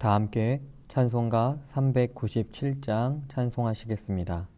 다 함께 찬송가 397장 찬송하시겠습니다.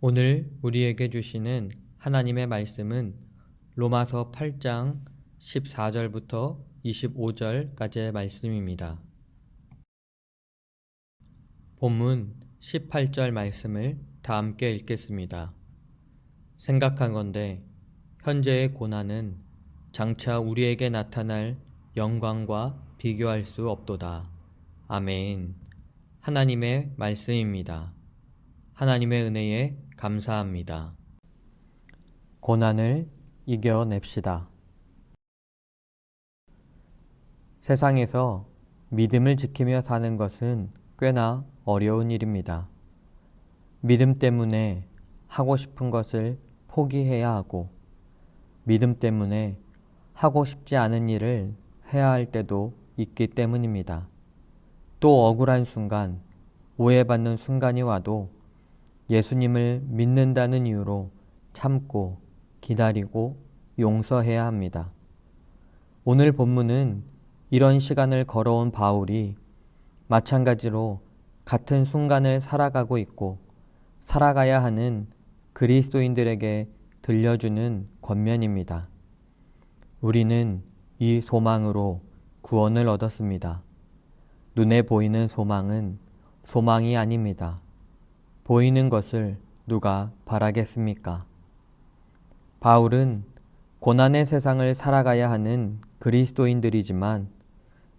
오늘 우리에게 주시는 하나님의 말씀은 로마서 8장 14절부터 25절까지의 말씀입니다. 본문 18절 말씀을 다 함께 읽겠습니다. 생각하건대 현재의 고난은 장차 우리에게 나타날 영광과 비교할 수 없도다. 아멘. 하나님의 말씀입니다. 하나님의 은혜에 감사합니다. 고난을 이겨냅시다. 세상에서 믿음을 지키며 사는 것은 꽤나 어려운 일입니다. 믿음 때문에 하고 싶은 것을 포기해야 하고, 믿음 때문에 하고 싶지 않은 일을 해야 할 때도 있기 때문입니다. 또 억울한 순간, 오해받는 순간이 와도 예수님을 믿는다는 이유로 참고 기다리고 용서해야 합니다. 오늘 본문은 이런 시간을 걸어온 바울이 마찬가지로 같은 순간을 살아가고 있고 살아가야 하는 그리스도인들에게 들려주는 권면입니다. 우리는 이 소망으로 구원을 얻었습니다. 눈에 보이는 소망은 소망이 아닙니다. 보이는 것을 누가 바라겠습니까? 바울은 고난의 세상을 살아가야 하는 그리스도인들이지만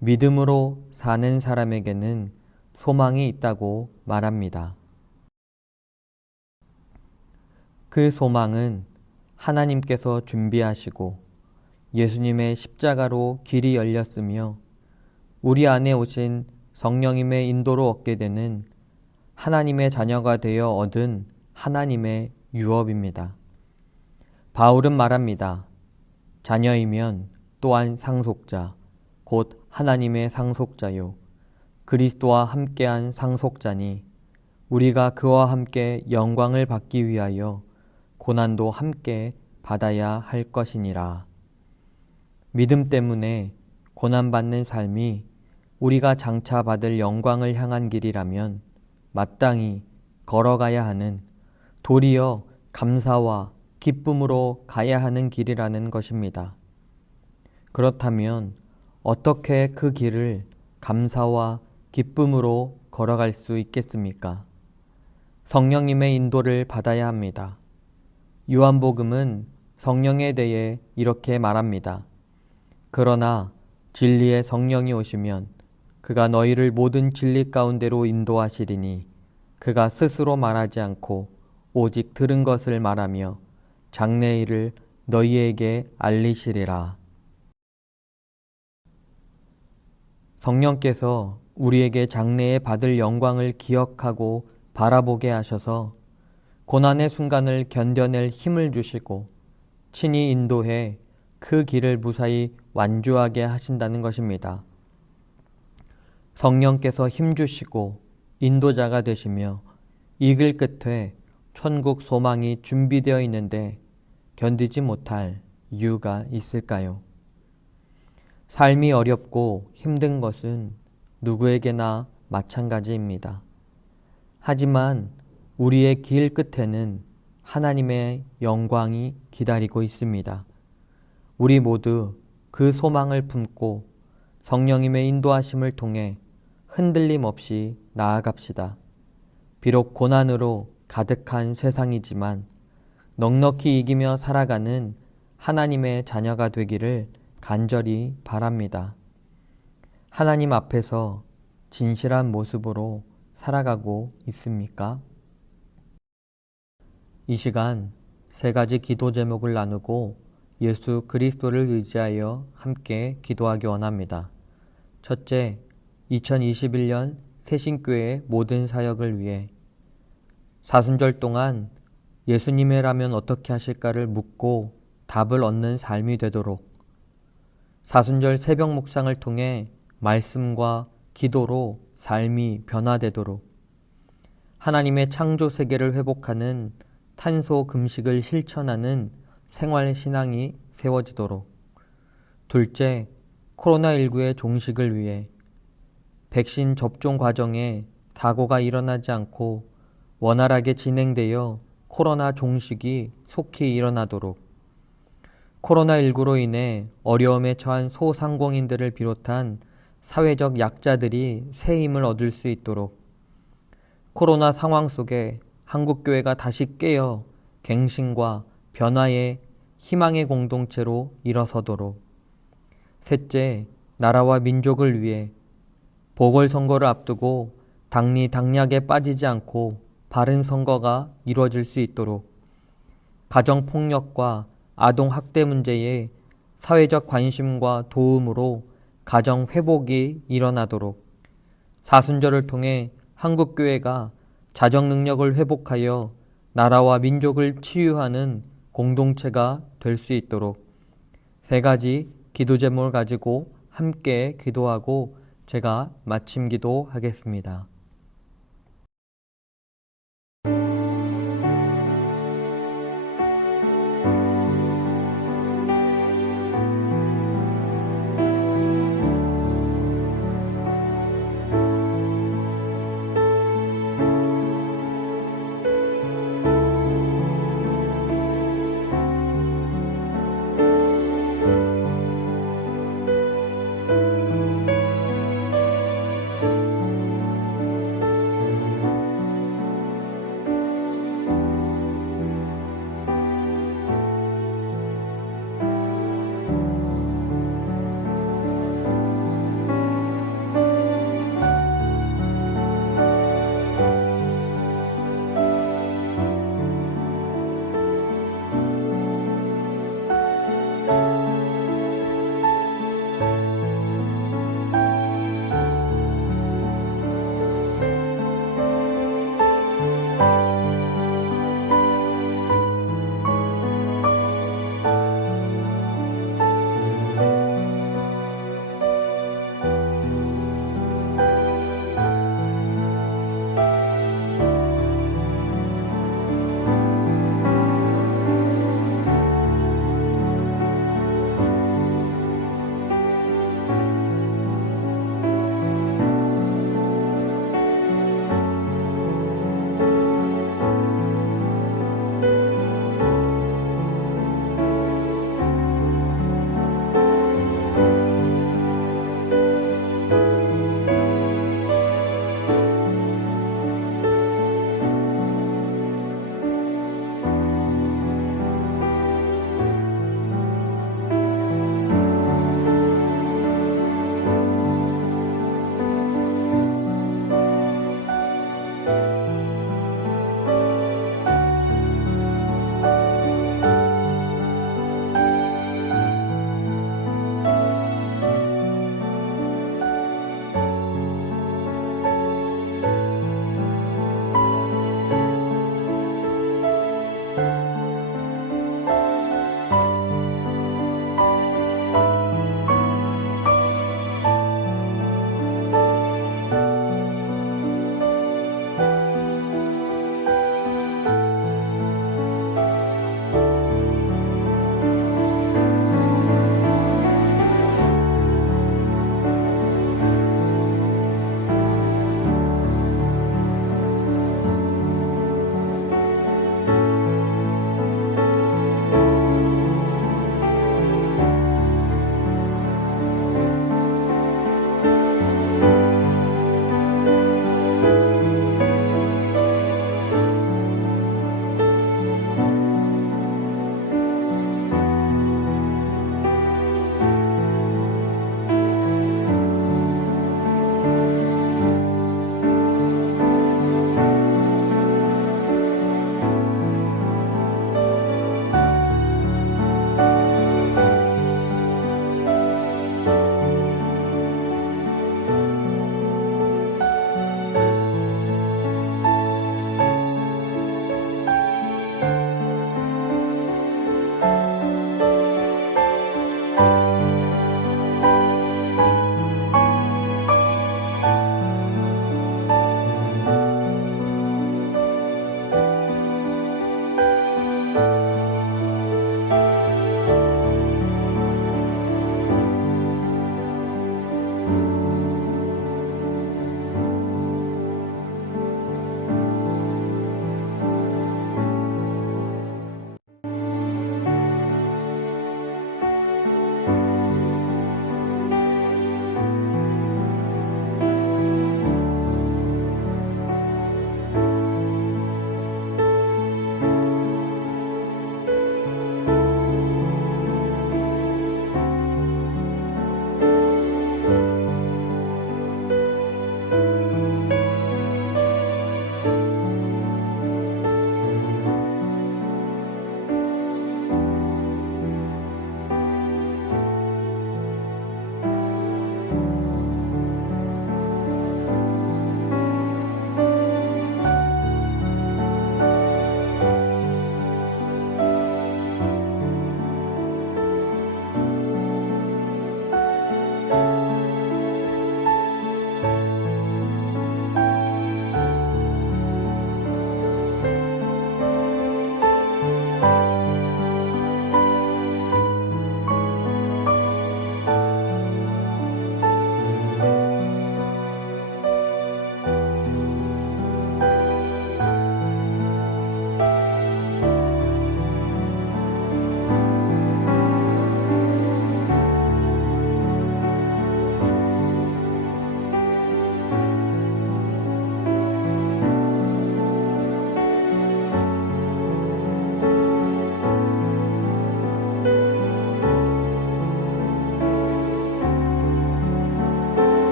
믿음으로 사는 사람에게는 소망이 있다고 말합니다. 그 소망은 하나님께서 준비하시고 예수님의 십자가로 길이 열렸으며 우리 안에 오신 성령님의 인도로 얻게 되는 하나님의 자녀가 되어 얻은 하나님의 유업입니다. 바울은 말합니다. 자녀이면 또한 상속자, 곧 하나님의 상속자요. 그리스도와 함께한 상속자니 우리가 그와 함께 영광을 받기 위하여 고난도 함께 받아야 할 것이니라. 믿음 때문에 고난받는 삶이 우리가 장차 받을 영광을 향한 길이라면 마땅히 걸어가야 하는, 도리어 감사와 기쁨으로 가야 하는 길이라는 것입니다. 그렇다면 어떻게 그 길을 감사와 기쁨으로 걸어갈 수 있겠습니까? 성령님의 인도를 받아야 합니다. 요한복음은 성령에 대해 이렇게 말합니다. 그러나 진리의 성령이 오시면 그가 너희를 모든 진리 가운데로 인도하시리니 그가 스스로 말하지 않고 오직 들은 것을 말하며 장래일을 너희에게 알리시리라. 성령께서 우리에게 장래에 받을 영광을 기억하고 바라보게 하셔서 고난의 순간을 견뎌낼 힘을 주시고 친히 인도해 그 길을 무사히 완주하게 하신다는 것입니다. 성령께서 힘주시고 인도자가 되시며 이 길 끝에 천국 소망이 준비되어 있는데 견디지 못할 이유가 있을까요? 삶이 어렵고 힘든 것은 누구에게나 마찬가지입니다. 하지만 우리의 길 끝에는 하나님의 영광이 기다리고 있습니다. 우리 모두 그 소망을 품고 성령님의 인도하심을 통해 흔들림 없이 나아갑시다. 비록 고난으로 가득한 세상이지만 넉넉히 이기며 살아가는 하나님의 자녀가 되기를 간절히 바랍니다. 하나님 앞에서 진실한 모습으로 살아가고 있습니까? 이 시간 세 가지 기도 제목을 나누고 예수 그리스도를 의지하여 함께 기도하기 원합니다. 첫째, 2021년 새신교회 모든 사역을 위해 사순절 동안 예수님이라면 어떻게 하실까를 묻고 답을 얻는 삶이 되도록 사순절 새벽 묵상을 통해 말씀과 기도로 삶이 변화되도록 하나님의 창조 세계를 회복하는 탄소 금식을 실천하는 생활 신앙이 세워지도록 둘째, 코로나19의 종식을 위해 백신 접종 과정에 사고가 일어나지 않고 원활하게 진행되어 코로나 종식이 속히 일어나도록 코로나19로 인해 어려움에 처한 소상공인들을 비롯한 사회적 약자들이 새 힘을 얻을 수 있도록 코로나 상황 속에 한국교회가 다시 깨어 갱신과 변화의 희망의 공동체로 일어서도록 셋째, 나라와 민족을 위해 보궐선거를 앞두고 당리당략에 빠지지 않고 바른 선거가 이루어질 수 있도록 가정폭력과 아동학대 문제에 사회적 관심과 도움으로 가정 회복이 일어나도록 사순절을 통해 한국교회가 자정 능력을 회복하여 나라와 민족을 치유하는 공동체가 될 수 있도록 세 가지 기도 제목을 가지고 함께 기도하고 제가 마침 기도하겠습니다.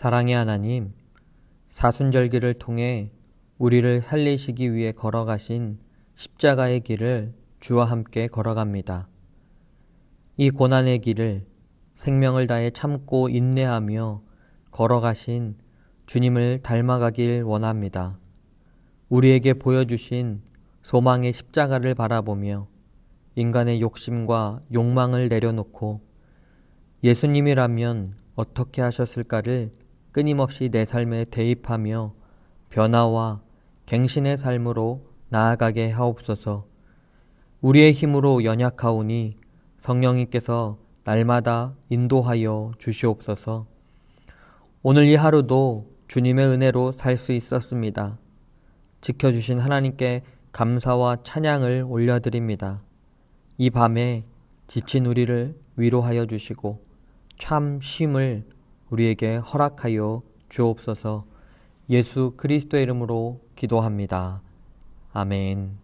사랑의 하나님, 사순절기를 통해 우리를 살리시기 위해 걸어가신 십자가의 길을 주와 함께 걸어갑니다. 이 고난의 길을 생명을 다해 참고 인내하며 걸어가신 주님을 닮아가길 원합니다. 우리에게 보여주신 소망의 십자가를 바라보며 인간의 욕심과 욕망을 내려놓고 예수님이라면 어떻게 하셨을까를 끊임없이 내 삶에 대입하며 변화와 갱신의 삶으로 나아가게 하옵소서. 우리의 힘으로 연약하오니 성령님께서 날마다 인도하여 주시옵소서. 오늘 이 하루도 주님의 은혜로 살 수 있었습니다. 지켜주신 하나님께 감사와 찬양을 올려드립니다. 이 밤에 지친 우리를 위로하여 주시고 참 쉼을 우리에게 허락하여 주옵소서. 예수 그리스도의 이름으로 기도합니다. 아멘.